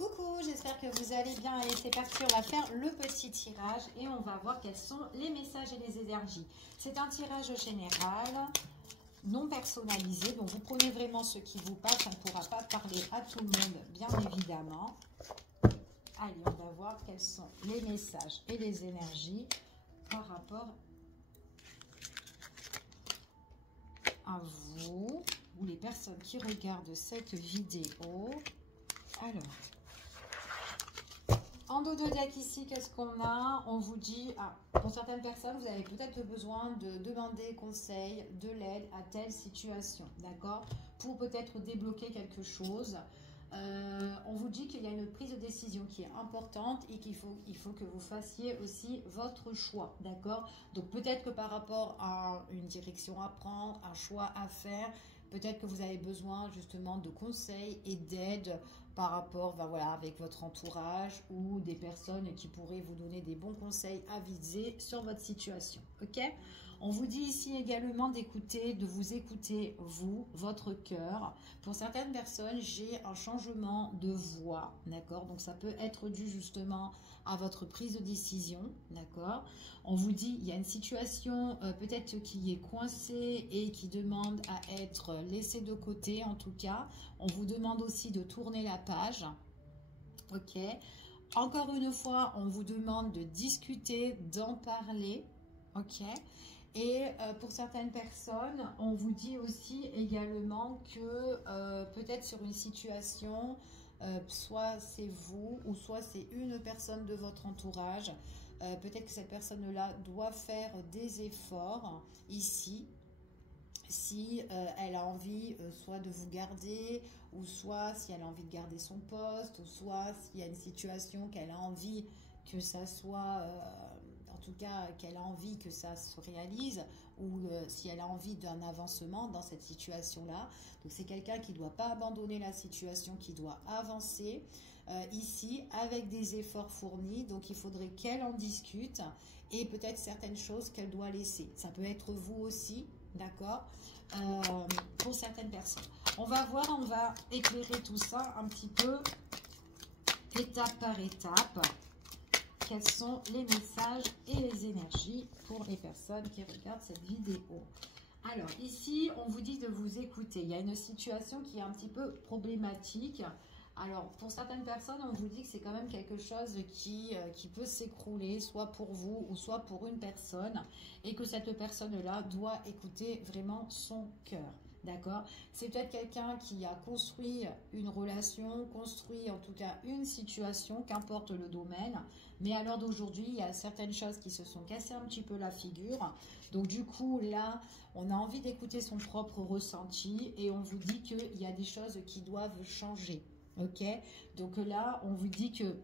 Coucou, j'espère que vous allez bien. Allez, c'est parti, on va faire le petit tirage et on va voir quels sont les messages et les énergies. C'est un tirage général, non personnalisé, donc vous prenez vraiment ce qui vous passe, on ne pourra pas parler à tout le monde, bien évidemment. Allez, on va voir quels sont les messages et les énergies par rapport à vous ou les personnes qui regardent cette vidéo. Alors, en dos de deck ici, qu'est-ce qu'on a? On vous dit, pour certaines personnes, vous avez peut-être besoin de demander conseil, de l'aide à telle situation, d'accord? Pour peut-être débloquer quelque chose. On vous dit qu'il y a une prise de décision qui est importante et qu'il faut que vous fassiez aussi votre choix, d'accord? Donc peut-être que par rapport à une direction à prendre, un choix à faire, peut-être que vous avez besoin justement de conseils et d'aide par rapport, voilà, avec votre entourage ou des personnes qui pourraient vous donner des bons conseils avisés sur votre situation, ok? On vous dit ici également d'écouter, de vous écouter, vous, votre cœur. Pour certaines personnes, j'ai un changement de voix, d'accord? Donc, ça peut être dû justement à votre prise de décision, d'accord? On vous dit, il y a une situation peut-être qui est coincée et qui demande à être laissée de côté, en tout cas. On vous demande aussi de tourner la page, ok? Encore une fois, on vous demande de discuter, d'en parler, ok? Et pour certaines personnes, on vous dit aussi également que peut-être sur une situation, soit c'est vous ou soit c'est une personne de votre entourage, peut-être que cette personne-là doit faire des efforts ici, si elle a envie soit de vous garder, ou soit si elle a envie de garder son poste, ou soit s'il y a une situation qu'elle a envie que ça soit... en tout cas, qu'elle a envie que ça se réalise ou si elle a envie d'un avancement dans cette situation-là. Donc, c'est quelqu'un qui ne doit pas abandonner la situation, qui doit avancer ici avec des efforts fournis. Donc, il faudrait qu'elle en discute et peut-être certaines choses qu'elle doit laisser. Ça peut être vous aussi, d'accord, pour certaines personnes. On va voir, on va éclairer tout ça un petit peu étape par étape. Quels sont les messages et les énergies pour les personnes qui regardent cette vidéo. Alors ici, on vous dit de vous écouter. Il y a une situation qui est un petit peu problématique. Alors pour certaines personnes, on vous dit que c'est quand même quelque chose qui peut s'écrouler, soit pour vous ou soit pour une personne. Et que cette personne-là doit écouter vraiment son cœur. D'accord? C'est peut-être quelqu'un qui a construit une relation, construit en tout cas une situation, qu'importe le domaine. Mais à l'heure d'aujourd'hui, il y a certaines choses qui se sont cassées un petit peu la figure. Donc du coup, là, on a envie d'écouter son propre ressenti et on vous dit qu'il y a des choses qui doivent changer. Ok? Donc là, on vous dit que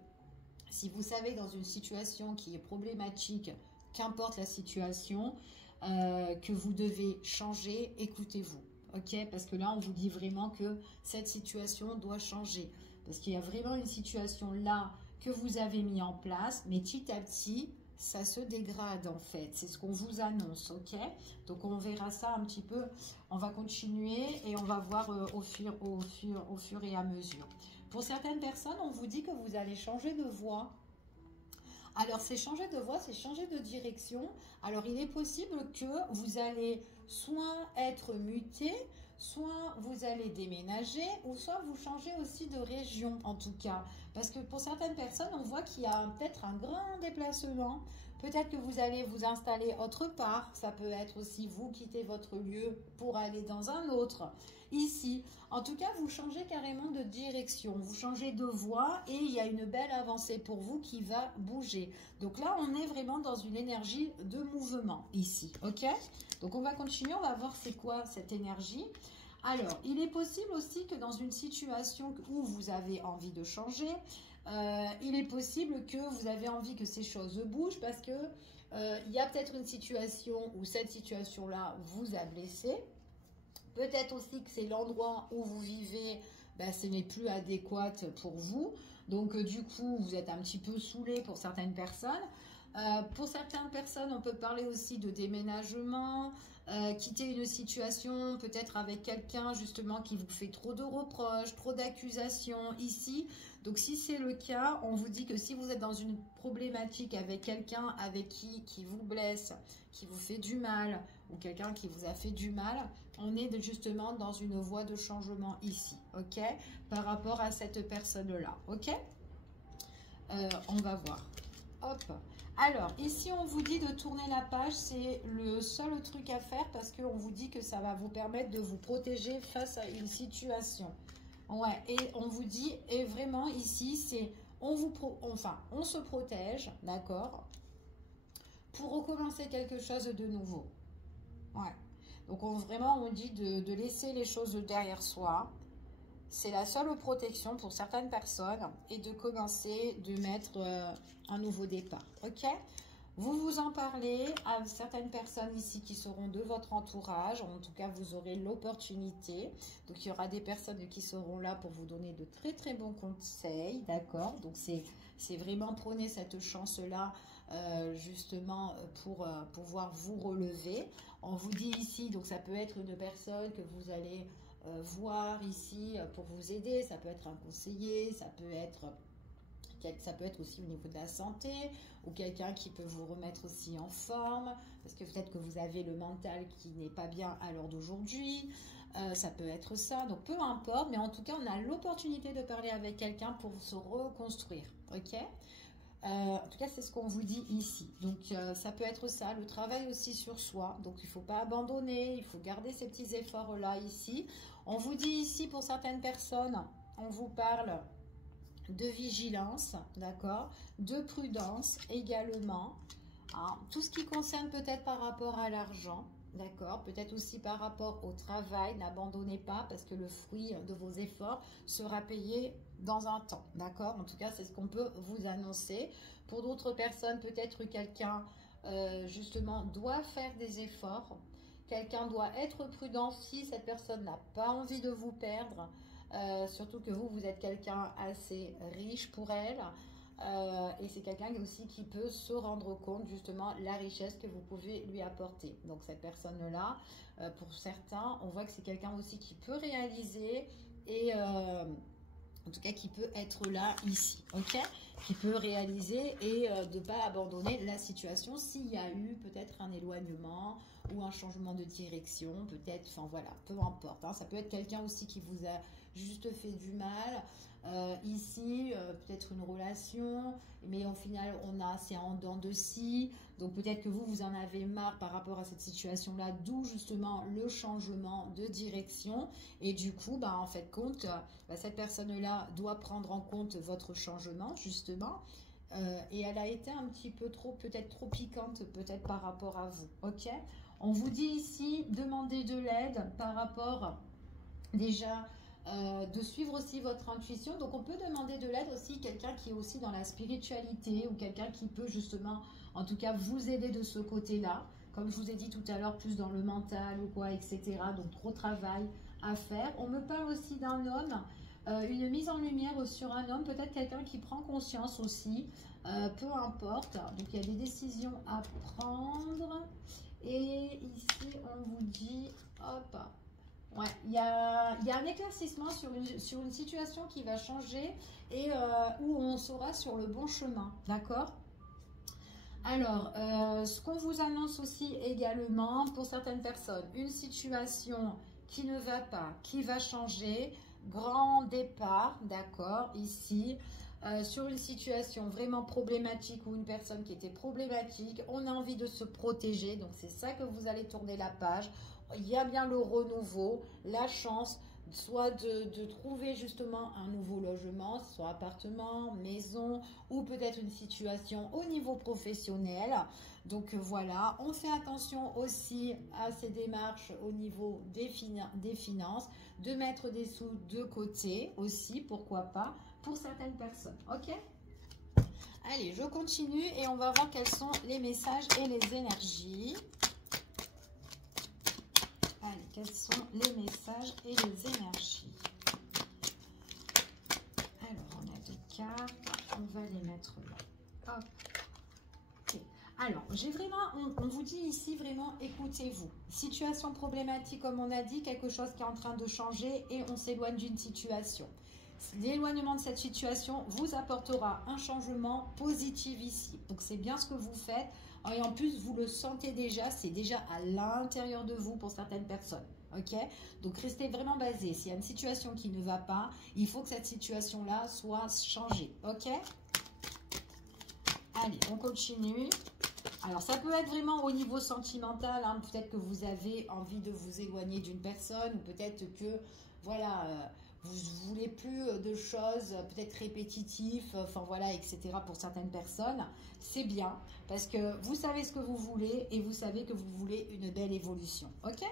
si vous savez dans une situation qui est problématique, qu'importe la situation, que vous devez changer, écoutez-vous. Ok, parce que là, on vous dit vraiment que cette situation doit changer. Parce qu'il y a vraiment une situation là que vous avez mis en place, mais petit à petit, ça se dégrade en fait. C'est ce qu'on vous annonce, ok? Donc, on verra ça un petit peu. On va continuer et on va voir au fur et à mesure. Pour certaines personnes, on vous dit que vous allez changer de voie. Alors, c'est changer de voie, c'est changer de direction. Alors, il est possible que vous allez soit être muté, soit vous allez déménager, ou soit vous changez aussi de région, en tout cas. Parce que pour certaines personnes, on voit qu'il y a peut-être un grand déplacement. Peut-être que vous allez vous installer autre part. Ça peut être aussi vous quitter votre lieu pour aller dans un autre. Ici, en tout cas, vous changez carrément de direction. Vous changez de voie et il y a une belle avancée pour vous qui va bouger. Donc là, on est vraiment dans une énergie de mouvement ici. Ok? Donc on va continuer. On va voir c'est quoi cette énergie. Alors, il est possible aussi que dans une situation où vous avez envie de changer, il est possible que vous avez envie que ces choses bougent parce que il y a peut-être une situation où cette situation-là vous a blessé. Peut-être aussi que c'est l'endroit où vous vivez, ben, ce n'est plus adéquat pour vous. Donc, du coup, vous êtes un petit peu saoulé pour certaines personnes. Pour certaines personnes, on peut parler aussi de déménagement, quitter une situation peut-être avec quelqu'un justement qui vous fait trop de reproches, trop d'accusations ici. Donc si c'est le cas, on vous dit que si vous êtes dans une problématique avec quelqu'un avec qui vous blesse, qui vous fait du mal, ou quelqu'un qui vous a fait du mal, on est justement dans une voie de changement ici, ok, par rapport à cette personne-là, ok. On va voir. Hop. Alors, ici, on vous dit de tourner la page. C'est le seul truc à faire parce qu'on vous dit que ça va vous permettre de vous protéger face à une situation. Ouais, et on vous dit, et vraiment ici, c'est on se protège, d'accord, pour recommencer quelque chose de nouveau. Ouais. Donc, vraiment, on dit de laisser les choses derrière soi. C'est la seule protection pour certaines personnes et de commencer de mettre un nouveau départ. Ok? Vous vous en parlez à certaines personnes ici qui seront de votre entourage. En tout cas, vous aurez l'opportunité. Donc, il y aura des personnes qui seront là pour vous donner de très très bons conseils. D'accord? Donc, c'est vraiment prenez cette chance-là justement pour pouvoir vous relever. On vous dit ici, donc ça peut être une personne que vous allez voir ici pour vous aider, ça peut être un conseiller, ça peut être aussi au niveau de la santé ou quelqu'un qui peut vous remettre aussi en forme parce que peut-être que vous avez le mental qui n'est pas bien à l'heure d'aujourd'hui, ça peut être ça, donc peu importe, mais en tout cas on a l'opportunité de parler avec quelqu'un pour se reconstruire, ok. En tout cas, c'est ce qu'on vous dit ici. Donc, ça peut être ça, le travail aussi sur soi. Donc, il ne faut pas abandonner, il faut garder ces petits efforts-là ici. On vous dit ici, pour certaines personnes, on vous parle de vigilance, d'accord, de prudence également. Hein, tout ce qui concerne peut-être par rapport à l'argent, d'accord, peut-être aussi par rapport au travail, n'abandonnez pas parce que le fruit de vos efforts sera payé dans un temps, d'accord. En tout cas, c'est ce qu'on peut vous annoncer. Pour d'autres personnes, peut-être quelqu'un justement doit faire des efforts, quelqu'un doit être prudent si cette personne n'a pas envie de vous perdre, surtout que vous êtes quelqu'un assez riche pour elle. Et c'est quelqu'un aussi qui peut se rendre compte justement la richesse que vous pouvez lui apporter. Donc cette personne-là, pour certains, on voit que c'est quelqu'un aussi qui peut réaliser et en tout cas qui peut être là ici, ok, qui peut réaliser et de ne pas abandonner la situation s'il y a eu peut-être un éloignement ou un changement de direction, peut-être, enfin voilà, peu importe, hein, ça peut être quelqu'un aussi qui vous a juste fait du mal, ici, peut-être une relation, mais au final, c'est en dents de scie, donc peut-être que vous en avez marre par rapport à cette situation-là, d'où justement le changement de direction, et du coup, en fait, cette personne-là doit prendre en compte votre changement, justement, et elle a été un petit peu peut-être trop piquante, peut-être par rapport à vous, ok. On vous dit ici, demandez de l'aide par rapport déjà de suivre aussi votre intuition. Donc on peut demander de l'aide aussi quelqu'un qui est aussi dans la spiritualité ou quelqu'un qui peut justement, en tout cas, vous aider de ce côté-là. Comme je vous ai dit tout à l'heure, plus dans le mental ou quoi, etc. Donc trop de travail à faire. On me parle aussi d'un homme, une mise en lumière sur un homme, peut-être quelqu'un qui prend conscience aussi, peu importe. Donc il y a des décisions à prendre. Et ici, on vous dit, hop, ouais, il y a un éclaircissement sur une situation qui va changer et où on sera sur le bon chemin, d'accord? Alors, ce qu'on vous annonce aussi également, pour certaines personnes, une situation qui ne va pas, qui va changer, grand départ, d'accord, ici, sur une situation vraiment problématique ou une personne qui était problématique, on a envie de se protéger, donc c'est ça que vous allez tourner la page. Il y a bien le renouveau, la chance, soit de trouver justement un nouveau logement, soit appartement, maison, ou peut-être une situation au niveau professionnel. Donc voilà, on fait attention aussi à ces démarches au niveau des finances, de mettre des sous de côté aussi, pourquoi pas, pour certaines personnes, ok? Allez, je continue et on va voir quels sont les messages et les énergies. Allez, quels sont les messages et les énergies? Alors, on a des cartes, on va les mettre là. Hop. Ok. Alors, j'ai vraiment, on vous dit ici vraiment, écoutez-vous. Situation problématique, comme on a dit, quelque chose qui est en train de changer et on s'éloigne d'une situation. L'éloignement de cette situation vous apportera un changement positif ici. Donc, c'est bien ce que vous faites. Et en plus, vous le sentez déjà, c'est déjà à l'intérieur de vous pour certaines personnes. Ok? Donc, restez vraiment basé. S'il y a une situation qui ne va pas, il faut que cette situation-là soit changée. Ok? Allez, on continue. Alors, ça peut être vraiment au niveau sentimental, hein. Peut-être que vous avez envie de vous éloigner d'une personne, ou peut-être que, voilà, vous ne voulez plus de choses peut-être répétitives, enfin voilà, etc. pour certaines personnes. C'est bien, parce que vous savez ce que vous voulez, et vous savez que vous voulez une belle évolution. Ok?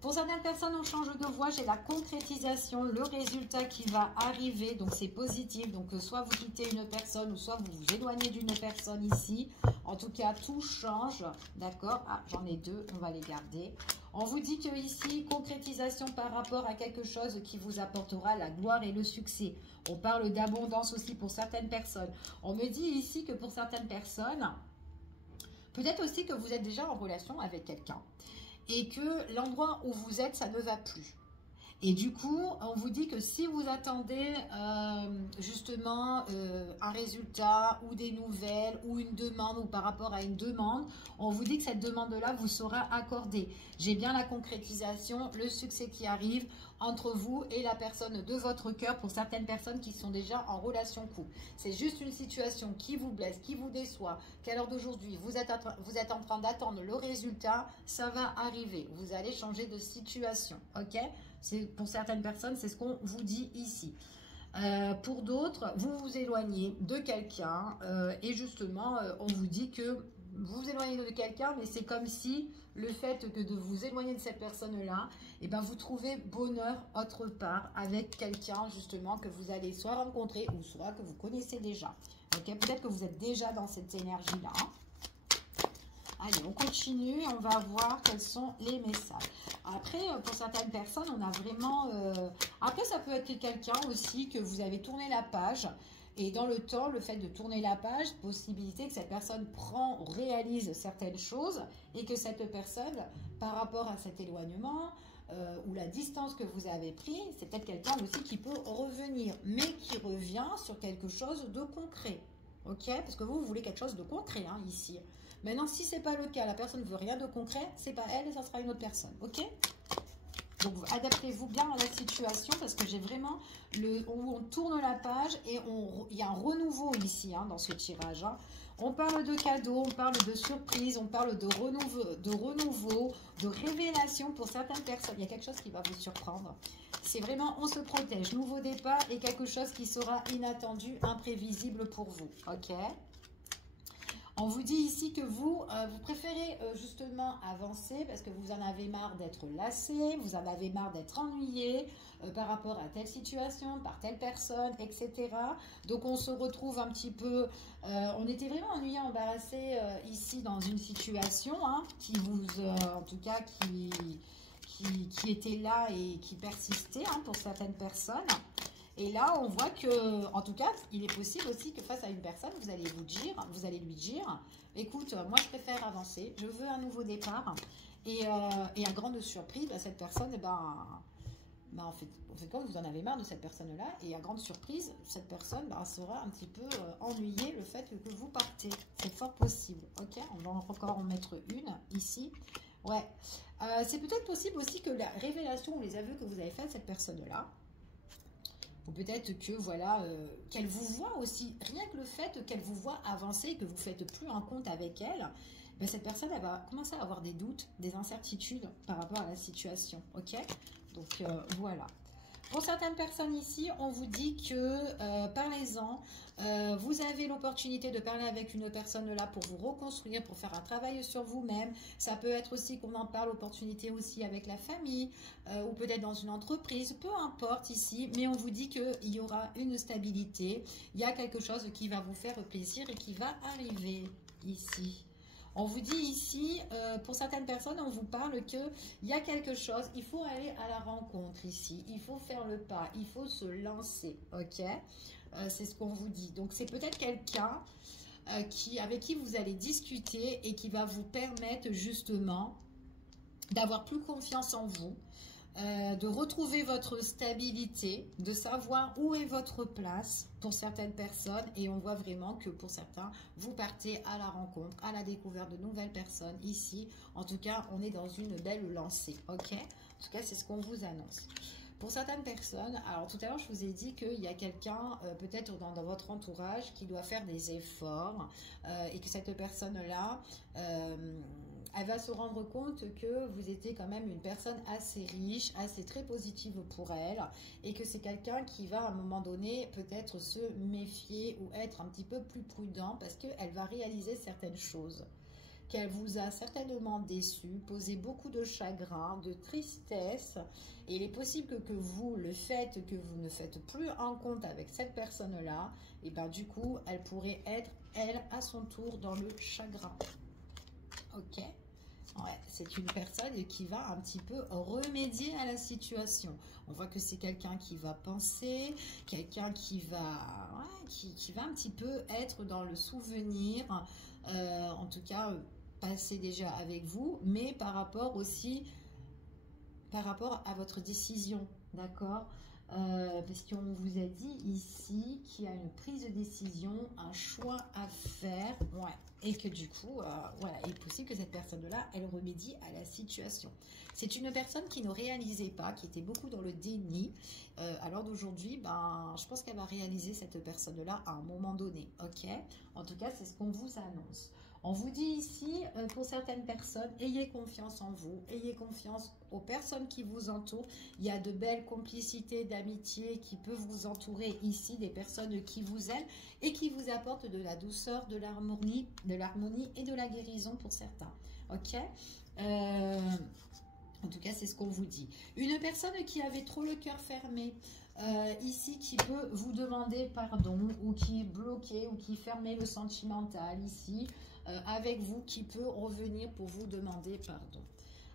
Pour certaines personnes, on change de voie, j'ai la concrétisation, le résultat qui va arriver, donc c'est positif. Donc soit vous quittez une personne, ou soit vous vous éloignez d'une personne ici. En tout cas, tout change, d'accord? Ah, j'en ai deux, on va les garder. On vous dit que ici, concrétisation par rapport à quelque chose qui vous apportera la gloire et le succès. On parle d'abondance aussi pour certaines personnes. On me dit ici que pour certaines personnes, peut-être aussi que vous êtes déjà en relation avec quelqu'un. Et que l'endroit où vous êtes, ça ne va plus. Et du coup, on vous dit que si vous attendez justement un résultat ou des nouvelles ou une demande ou par rapport à une demande, on vous dit que cette demande-là vous sera accordée. J'ai bien la concrétisation, le succès qui arrive entre vous et la personne de votre cœur pour certaines personnes qui sont déjà en relation couple. C'est juste une situation qui vous blesse, qui vous déçoit, qu'à l'heure d'aujourd'hui, vous êtes en train d'attendre le résultat, ça va arriver. Vous allez changer de situation, ok? Pour certaines personnes, c'est ce qu'on vous dit ici. Pour d'autres, vous vous éloignez de quelqu'un et justement, on vous dit que vous vous éloignez de quelqu'un, mais c'est comme si le fait que de vous éloigner de cette personne-là, eh ben, vous trouvez bonheur autre part avec quelqu'un justement que vous allez soit rencontrer ou soit que vous connaissez déjà. Okay? Peut-être que vous êtes déjà dans cette énergie-là. Allez, on continue, on va voir quels sont les messages. Après, pour certaines personnes, on a vraiment... Après, ça peut être quelqu'un aussi que vous avez tourné la page. Et dans le temps, le fait de tourner la page, possibilité que cette personne réalise certaines choses et que cette personne, par rapport à cet éloignement ou la distance que vous avez pris, c'est peut-être quelqu'un aussi qui peut revenir, mais qui revient sur quelque chose de concret. Ok? Parce que vous voulez quelque chose de concret hein, ici. Maintenant, si ce n'est pas le cas, la personne ne veut rien de concret, c'est pas elle et ça sera une autre personne. Ok? Donc, adaptez-vous bien à la situation parce que j'ai vraiment où on tourne la page et il y a un renouveau ici hein, dans ce tirage. Hein. On parle de cadeaux, on parle de surprise, on parle de renouveau, de révélation pour certaines personnes. Il y a quelque chose qui va vous surprendre. C'est vraiment, on se protège. Nouveau départ et quelque chose qui sera inattendu, imprévisible pour vous. Ok? On vous dit ici que vous préférez justement avancer parce que vous en avez marre d'être lassé, vous en avez marre d'être ennuyé par rapport à telle situation, par telle personne, etc. Donc on se retrouve un petit peu, on était vraiment ennuyé, embarrassé ici dans une situation hein, qui vous, en tout cas, qui était là et qui persistait hein, pour certaines personnes. Et là, on voit que, en tout cas, il est possible aussi que face à une personne, vous allez lui dire, écoute, moi je préfère avancer, je veux un nouveau départ. Et à grande surprise, cette personne, en fait, quand vous en avez marre de cette personne-là, et à grande surprise, cette personne sera un petit peu ennuyée le fait que vous partez. C'est fort possible. Ok, on va encore en mettre une ici. Ouais, c'est peut-être possible aussi que la révélation ou les aveux que vous avez fait à cette personne-là, ou peut-être que voilà, qu'elle vous voit aussi, rien que le fait qu'elle vous voit avancer, que vous ne faites plus un compte avec elle, ben cette personne elle va commencer à avoir des doutes, des incertitudes par rapport à la situation. Ok? Donc voilà. Pour certaines personnes ici, on vous dit que parlez-en, vous avez l'opportunité de parler avec une personne là pour vous reconstruire, pour faire un travail sur vous-même. Ça peut être aussi qu'on en parle, opportunité aussi avec la famille ou peut-être dans une entreprise, peu importe ici, mais on vous dit qu'il y aura une stabilité, il y a quelque chose qui va vous faire plaisir et qui va arriver ici. On vous dit ici, pour certaines personnes, on vous parle qu'il y a quelque chose, il faut aller à la rencontre ici, il faut faire le pas, il faut se lancer, ok? C'est ce qu'on vous dit. Donc, c'est peut-être quelqu'un avec qui vous allez discuter et qui va vous permettre justement d'avoir plus confiance en vous, de retrouver votre stabilité, de savoir où est votre place pour certaines personnes. Et on voit vraiment que pour certains, vous partez à la rencontre, à la découverte de nouvelles personnes ici. En tout cas, on est dans une belle lancée, ok? En tout cas, c'est ce qu'on vous annonce. Pour certaines personnes, alors tout à l'heure, je vous ai dit qu'il y a quelqu'un, peut-être dans votre entourage, qui doit faire des efforts et que cette personne-là, elle va se rendre compte que vous étiez quand même une personne assez riche, assez très positive pour elle, et que c'est quelqu'un qui va à un moment donné peut-être se méfier ou être un petit peu plus prudent parce qu'elle va réaliser certaines choses, qu'elle vous a certainement déçu, posé beaucoup de chagrin, de tristesse, et il est possible que vous, le fait que vous ne faites plus en compte avec cette personne-là, et ben du coup, elle pourrait être, elle, à son tour, dans le chagrin. Ok, ouais, c'est une personne qui va un petit peu remédier à la situation. On voit que c'est quelqu'un qui va penser, quelqu'un qui va, ouais, qui va un petit peu être dans le souvenir, en tout cas passer déjà avec vous, mais par rapport aussi, par rapport à votre décision, d'accord? Parce qu'on vous a dit ici qu'il y a une prise de décision, un choix à faire, ouais, et que du coup, voilà, il est possible que cette personne-là, elle remédie à la situation. C'est une personne qui ne réalisait pas, qui était beaucoup dans le déni. Alors d'aujourd'hui, ben, je pense qu'elle va réaliser cette personne-là à un moment donné, ok? En tout cas, c'est ce qu'on vous annonce. On vous dit ici, pour certaines personnes, ayez confiance en vous, ayez confiance aux personnes qui vous entourent. Il y a de belles complicités, d'amitié qui peuvent vous entourer ici, des personnes qui vous aiment et qui vous apportent de la douceur, de l'harmonie et de la guérison pour certains. Ok, en tout cas, c'est ce qu'on vous dit. Une personne qui avait trop le cœur fermé, ici, qui peut vous demander pardon, ou qui est bloqué, ou qui fermait le sentimental, ici, avec vous, qui peut revenir pour vous demander pardon.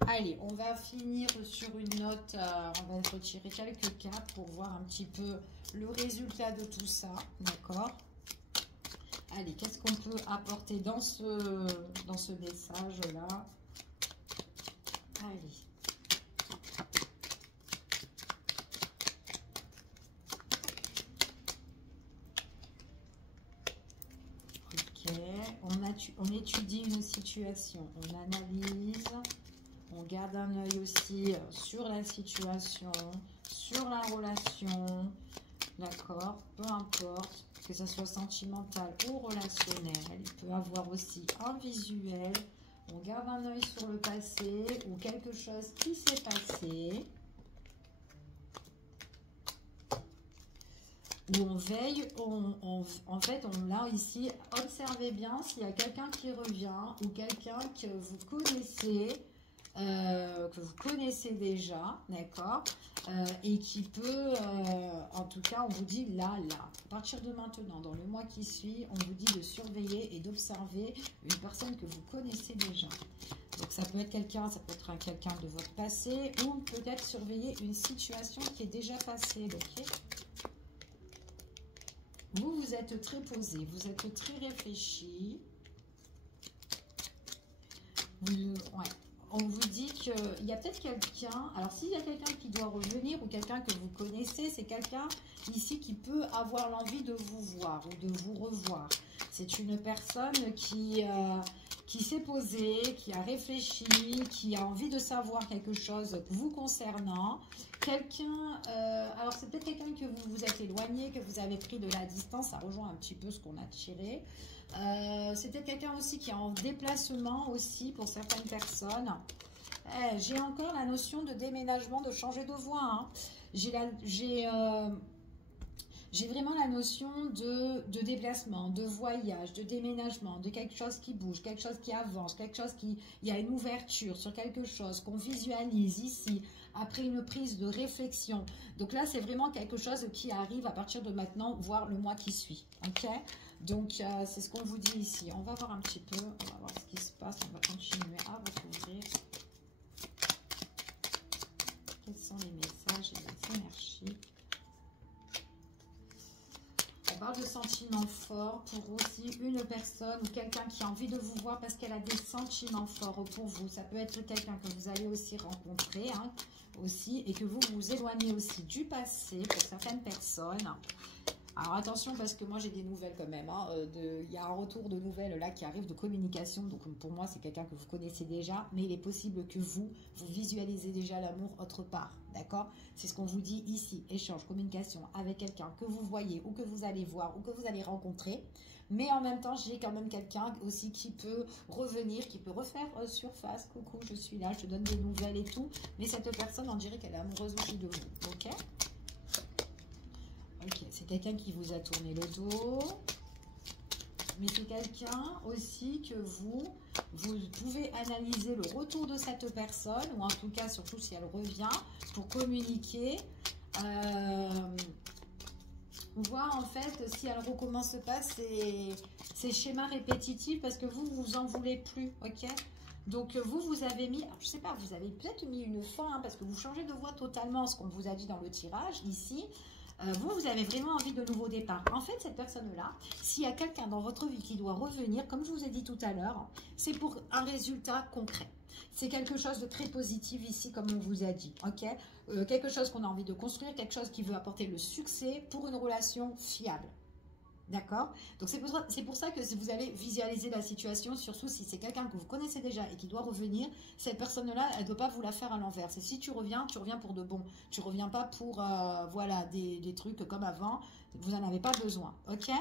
Allez, on va finir sur une note, on va retirer quelques cartes pour voir un petit peu le résultat de tout ça, d'accord? Allez, qu'est-ce qu'on peut apporter dans ce message-là? Allez. On étudie une situation, on analyse, on garde un œil aussi sur la situation, sur la relation, d'accord, peu importe, que ce soit sentimental ou relationnel, il peut avoir aussi un visuel, on garde un œil sur le passé ou quelque chose qui s'est passé. Où on veille, en fait, on l'a ici, observez bien s'il y a quelqu'un qui revient ou quelqu'un que vous connaissez déjà, d'accord, et qui peut, en tout cas, on vous dit là, à partir de maintenant, dans le mois qui suit, on vous dit de surveiller et d'observer une personne que vous connaissez déjà. Donc ça peut être quelqu'un, ça peut être quelqu'un de votre passé ou peut-être surveiller une situation qui est déjà passée, ok? Vous êtes très posé, vous êtes très réfléchi. Ouais. On vous dit qu'il y a peut-être quelqu'un, alors s'il y a quelqu'un qui doit revenir ou quelqu'un que vous connaissez, c'est quelqu'un ici qui peut avoir l'envie de vous voir ou de vous revoir. C'est une personne qui s'est posée, qui a réfléchi, qui a envie de savoir quelque chose vous concernant. Quelqu'un, alors c'est peut-être quelqu'un que vous vous êtes éloigné, que vous avez pris de la distance, ça rejoint un petit peu ce qu'on a tiré. C'est peut-être quelqu'un aussi qui est en déplacement aussi pour certaines personnes. J'ai encore la notion de déménagement, de changer de voie. Hein. J'ai vraiment la notion de déplacement, de voyage, de déménagement, de quelque chose qui bouge, quelque chose qui avance, quelque chose qui... Il y a une ouverture sur quelque chose qu'on visualise ici, après une prise de réflexion. Donc là, c'est vraiment quelque chose qui arrive à partir de maintenant, voire le mois qui suit. Ok? Donc, c'est ce qu'on vous dit ici. On va voir un petit peu, on va voir ce qui se passe. On va continuer à recouvrir. Quels sont les messages et les énergies? on parle de sentiments forts pour aussi une personne ou quelqu'un qui a envie de vous voir parce qu'elle a des sentiments forts pour vous. Ça peut être quelqu'un que vous allez aussi rencontrer, hein, aussi, et que vous vous éloignez aussi du passé pour certaines personnes. Alors attention parce que moi j'ai des nouvelles quand même, hein, il y a un retour de nouvelles là qui arrive de communication, donc pour moi c'est quelqu'un que vous connaissez déjà, mais il est possible que vous visualisez déjà l'amour autre part, d'accord? C'est ce qu'on vous dit ici, échange, communication avec quelqu'un que vous voyez ou que vous allez voir ou que vous allez rencontrer, mais en même temps j'ai quand même quelqu'un aussi qui peut revenir, qui peut refaire surface, coucou je suis là, je te donne des nouvelles et tout, mais cette personne on dirait qu'elle est amoureuse aussi de vous, ok? Ok, c'est quelqu'un qui vous a tourné le dos, mais c'est quelqu'un aussi que vous pouvez analyser le retour de cette personne, ou en tout cas, surtout si elle revient, pour communiquer. Voir en fait si elle ne recommence pas ces schémas répétitifs, parce que vous en voulez plus, ok? Donc vous avez mis, je sais pas, vous avez peut-être mis une fin, hein, parce que vous changez de voix totalement, ce qu'on vous a dit dans le tirage, ici. Vous avez vraiment envie de nouveaux départs. En fait, cette personne-là, s'il y a quelqu'un dans votre vie qui doit revenir, comme je vous ai dit tout à l'heure, c'est pour un résultat concret. C'est quelque chose de très positif ici, comme on vous a dit, ok? Quelque chose qu'on a envie de construire, quelque chose qui veut apporter le succès pour une relation fiable. D'accord? Donc c'est pour ça que si vous allez visualiser la situation, surtout si c'est quelqu'un que vous connaissez déjà et qui doit revenir, cette personne-là, elle ne doit pas vous la faire à l'envers. C'est si tu reviens pour de bon. Tu ne reviens pas pour voilà, des trucs comme avant. Vous n'en avez pas besoin. Ok?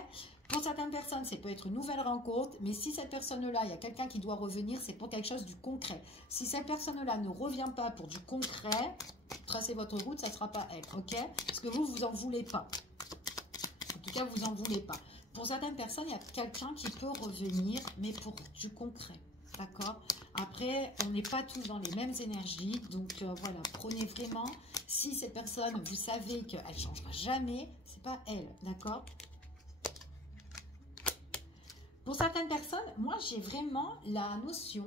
Pour certaines personnes, ça peut être une nouvelle rencontre, mais si cette personne-là, il y a quelqu'un qui doit revenir, c'est pour quelque chose du concret. Si cette personne-là ne revient pas pour du concret, tracez votre route, ça ne sera pas elle. Ok? Parce que vous en voulez pas. En tout cas, vous n'en voulez pas. Pour certaines personnes, il y a quelqu'un qui peut revenir, mais pour du concret. D'accord? Après, on n'est pas tous dans les mêmes énergies. Donc, voilà, prenez vraiment. Si cette personne, vous savez qu'elle ne changera jamais, c'est pas elle. D'accord? Pour certaines personnes, moi, j'ai vraiment la notion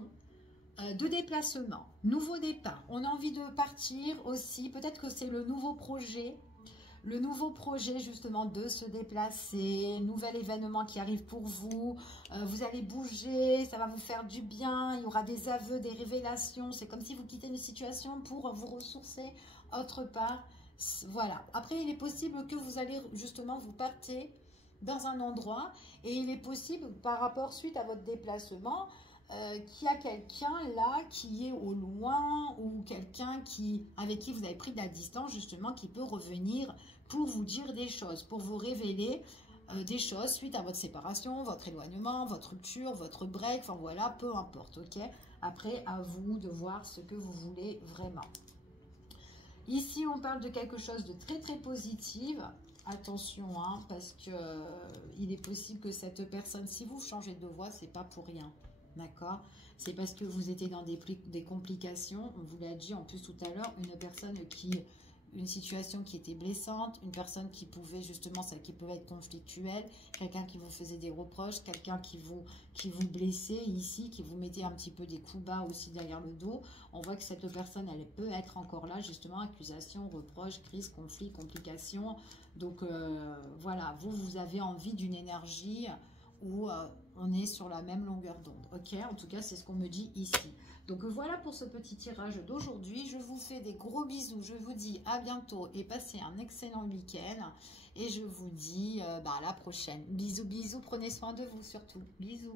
de déplacement. Nouveau départ. On a envie de partir aussi. Peut-être que c'est le nouveau projet. Le nouveau projet justement de se déplacer, nouvel événement qui arrive pour vous, vous allez bouger, ça va vous faire du bien, il y aura des aveux, des révélations, c'est comme si vous quittez une situation pour vous ressourcer autre part, voilà. Après il est possible que vous allez justement, vous partez dans un endroit et il est possible par rapport suite à votre déplacement, qu'il y a quelqu'un là qui est au loin ou quelqu'un avec qui vous avez pris de la distance justement qui peut revenir pour vous dire des choses, pour vous révéler des choses suite à votre séparation, votre éloignement, votre rupture, votre break, enfin voilà, peu importe, ok? Après, à vous de voir ce que vous voulez vraiment. Ici, on parle de quelque chose de très très positif. Attention, hein, parce que il est possible que cette personne, si vous changez de voix, c'est pas pour rien. D'accord? C'est parce que vous étiez dans des complications. On vous l'a dit en plus tout à l'heure, une situation qui était blessante, une personne qui pouvait justement, celle qui pouvait être conflictuelle, quelqu'un qui vous faisait des reproches, quelqu'un qui vous blessait ici, qui vous mettait un petit peu des coups bas aussi derrière le dos. On voit que cette personne, elle peut être encore là, justement, accusation, reproche, crise, conflit, complication. Donc voilà, vous avez envie d'une énergie où on est sur la même longueur d'onde. Ok, en tout cas, c'est ce qu'on me dit ici. Donc voilà pour ce petit tirage d'aujourd'hui. Je vous fais des gros bisous. Je vous dis à bientôt et passez un excellent week-end. Et je vous dis à la prochaine. Bisous, bisous. Prenez soin de vous surtout. Bisous.